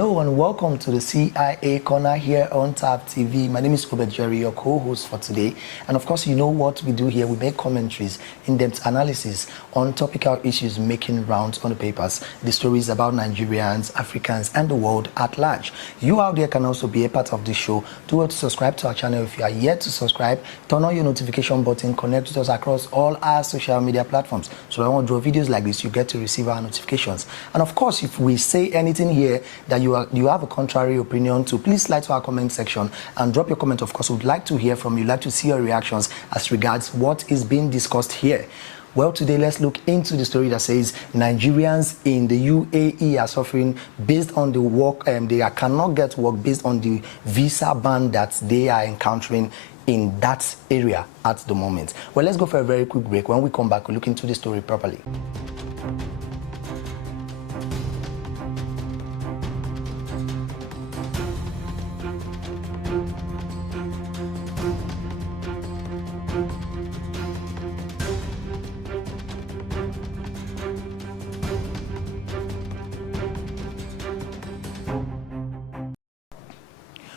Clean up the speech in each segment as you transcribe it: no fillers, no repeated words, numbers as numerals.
Hello and welcome to the CIA Corner here on TAP TV. My name is Obed Jerry, your co-host for today. And of course, you know what we do here. We make commentaries, in-depth analysis on topical issues making rounds on the papers. The stories about Nigerians, Africans, and the world at large. You out there can also be a part of this show. Do well to subscribe to our channel. If you are yet to subscribe, turn on your notification button, connect with us across all our social media platforms. So when we draw videos like this, you get to receive our notifications. And of course, if we say anything here that you have a contrary opinion to, please slide to our comment section and drop your comment. Of course, we'd like to hear from you, like to see your reactions as regards what is being discussed here. Well, today let's look into the story that says Nigerians in the UAE are suffering based on the work, they cannot get work based on the visa ban that they are encountering in that area at the moment. Well, let's go for a very quick break. When we come back, we'll look into the story properly.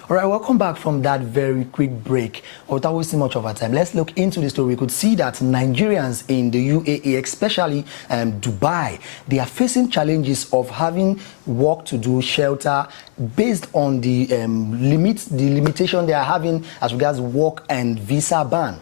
All right, welcome back from that very quick break. Without wasting much of our time, let's look into the story. We could see that Nigerians in the UAE, especially Dubai, they are facing challenges of having work to do, shelter, based on the limitation they are having as regards work and visa ban.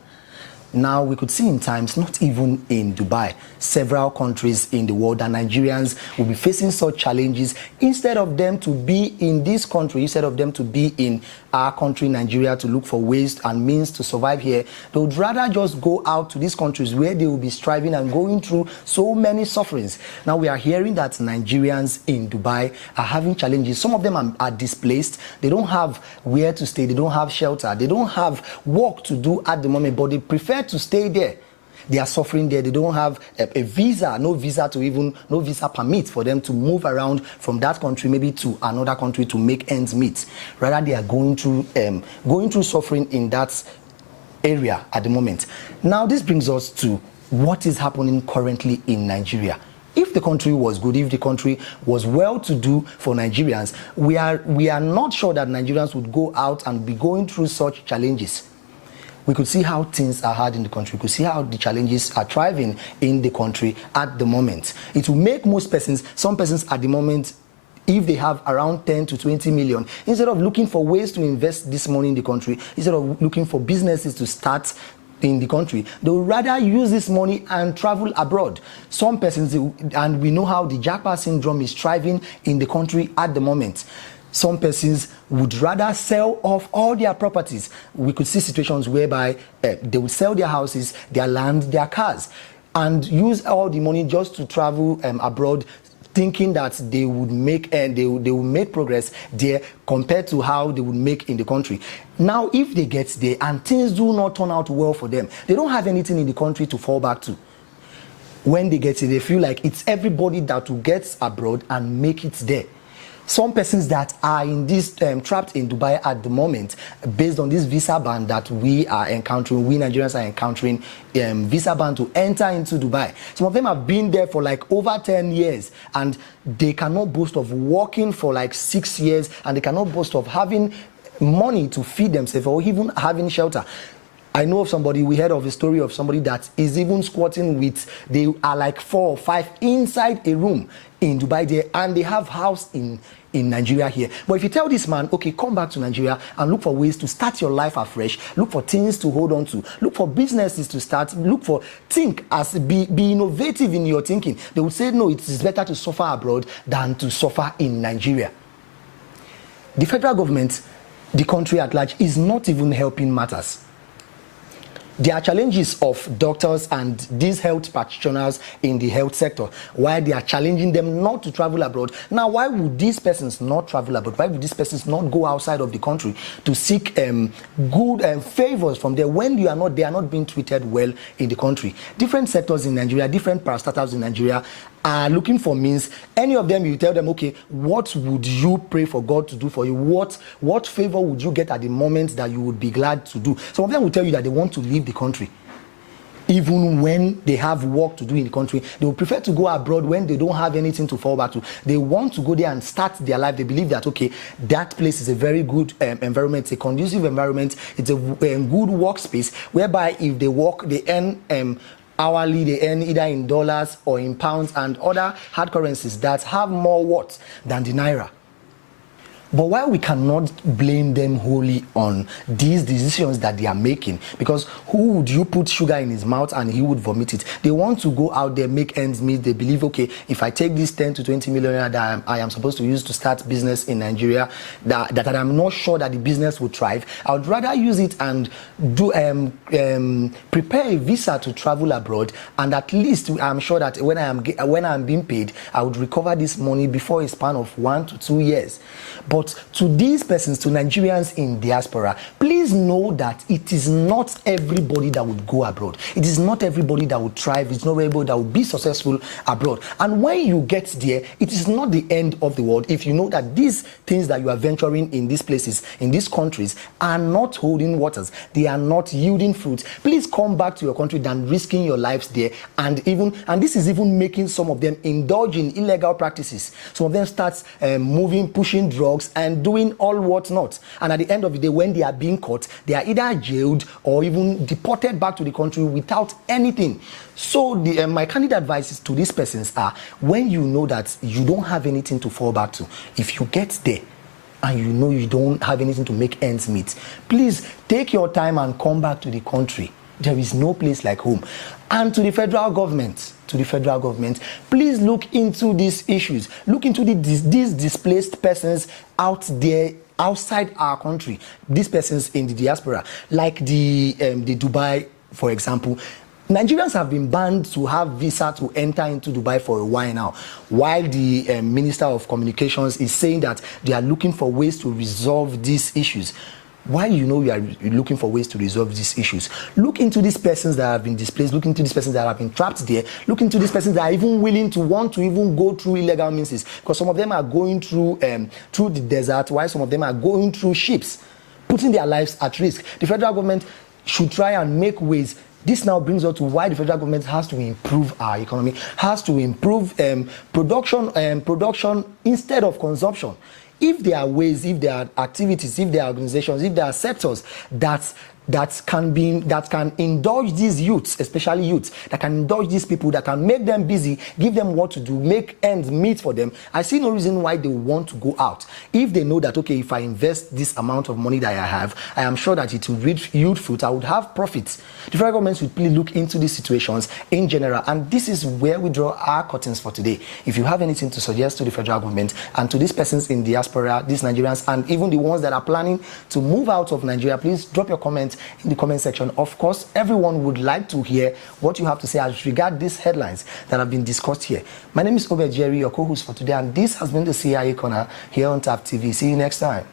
Now, we could see in times, not even in Dubai, several countries in the world, that Nigerians will be facing such challenges. Instead of them to be in this country, instead of them to be in our country, Nigeria, to look for ways and means to survive here, they would rather just go out to these countries where they will be striving and going through so many sufferings. Now, we are hearing that Nigerians in Dubai are having challenges. Some of them are displaced. They don't have where to stay. They don't have shelter. They don't have work to do at the moment, but they prefer to stay there. They are suffering there. They don't have a visa, no visa permit for them to move around from that country maybe to another country to make ends meet. Rather, they are going through suffering in that area at the moment. Now, this brings us to what is happening currently in Nigeria. If the country was good, if the country was well-to-do for Nigerians, we are not sure that Nigerians would go out and be going through such challenges. We could see how things are hard in the country. We could see how the challenges are thriving in the country at the moment. It will make some persons at the moment, if they have around 10 to 20 million, instead of looking for ways to invest this money in the country, instead of looking for businesses to start in the country, they would rather use this money and travel abroad. Some persons, and we know how the jackpot syndrome is thriving in the country at the moment. Some persons would rather sell off all their properties. We could see situations whereby they would sell their houses, their land, their cars, and use all the money just to travel abroad, thinking that they would make they will make progress there compared to how they would make in the country. Now, if they get there and things do not turn out well for them, they don't have anything in the country to fall back to. When they get there, they feel like it's everybody that will get abroad and make it there. Some persons that are in this trapped in Dubai at the moment, based on this visa ban that we are encountering, we Nigerians are encountering, visa ban to enter into Dubai. Some of them have been there for like over 10 years, and they cannot boast of working for like 6 years, and they cannot boast of having money to feed themselves or even having shelter. I know of somebody, we heard of a story of somebody that is even squatting with, they are like 4 or 5 inside a room in Dubai there, and they have house in Nigeria here. But if you tell this man, okay, come back to Nigeria and look for ways to start your life afresh, look for things to hold on to, look for businesses to start, be innovative in your thinking, they would say, no, it is better to suffer abroad than to suffer in Nigeria. The federal government, the country at large, is not even helping matters. There are challenges of doctors and these health practitioners in the health sector, why they are challenging them not to travel abroad. Now, why would these persons not travel abroad? Why would these persons not go outside of the country to seek good favors from there when they are not being treated well in the country? Different sectors in Nigeria, different parastatals in Nigeria are looking for means. Any of them, you tell them, okay, what would you pray for God to do for you? What favor would you get at the moment that you would be glad to do? Some of them will tell you that they want to leave the country. even when they have work to do in the country. They will prefer to go abroad when they don't have anything to fall back to. They want to go there and start their life. They believe that, okay, that place is a very good environment, it's a conducive environment, it's a good workspace, whereby if they work, they earn hourly, they earn either in dollars or in pounds and other hard currencies that have more worth than the naira. But while we cannot blame them wholly on these decisions that they are making, because who would you put sugar in his mouth and he would vomit it? They want to go out there, make ends meet. They believe, okay, if I take this 10 to 20 million that I am supposed to use to start business in Nigeria, that I'm not sure that the business will thrive, I would rather use it and do prepare a visa to travel abroad, and at least I'm sure that when I'm being paid, I would recover this money before a span of 1 to 2 years. But to these persons, to Nigerians in diaspora, please know that it is not everybody that would go abroad. It is not everybody that would thrive. It's not everybody that would be successful abroad. And when you get there, it is not the end of the world if you know that these things that you are venturing in these places, in these countries, are not holding waters. They are not yielding fruits. Please come back to your country than risking your lives there. And this is even making some of them indulge in illegal practices. Some of them start pushing drugs and doing all what not. And at the end of the day, when they are being caught, they are either jailed or even deported back to the country without anything. So my candid advice to these persons are, when you know that you don't have anything to fall back to, if you get there and you know you don't have anything to make ends meet, please take your time and come back to the country. There is no place like home. And to the federal government, please look into these issues. Look into these displaced persons out there, outside our country. These persons in the diaspora, like the Dubai, for example. Nigerians have been banned to have visa to enter into Dubai for a while now, while the Minister of Communications is saying that they are looking for ways to resolve these issues. While you know you are looking for ways to resolve these issues, look into these persons that have been displaced, look into these persons that have been trapped there, look into these persons that are even willing to want to even go through illegal means, because some of them are going through the desert, while some of them are going through ships, putting their lives at risk. The federal government should try and make ways. This now brings us to why the federal government has to improve our economy, has to improve production instead of consumption. If there are ways, if there are activities, if there are organizations, if there are sectors that can indulge these youths, especially youths, that can indulge these people, that can make them busy, give them what to do, make ends meet for them, I see no reason why they want to go out. If they know that, okay, if I invest this amount of money that I have, I am sure that it will yield fruit, I would have profits. The federal government should please look into these situations in general, and this is where we draw our curtains for today. If you have anything to suggest to the federal government and to these persons in diaspora, these Nigerians, and even the ones that are planning to move out of Nigeria, please drop your comments in the comment section. Of course, everyone would like to hear what you have to say as regard these headlines that have been discussed here. My name is Obed Jerry, your co-host for today, and this has been the CIA Corner here on TAP TV. See you next time.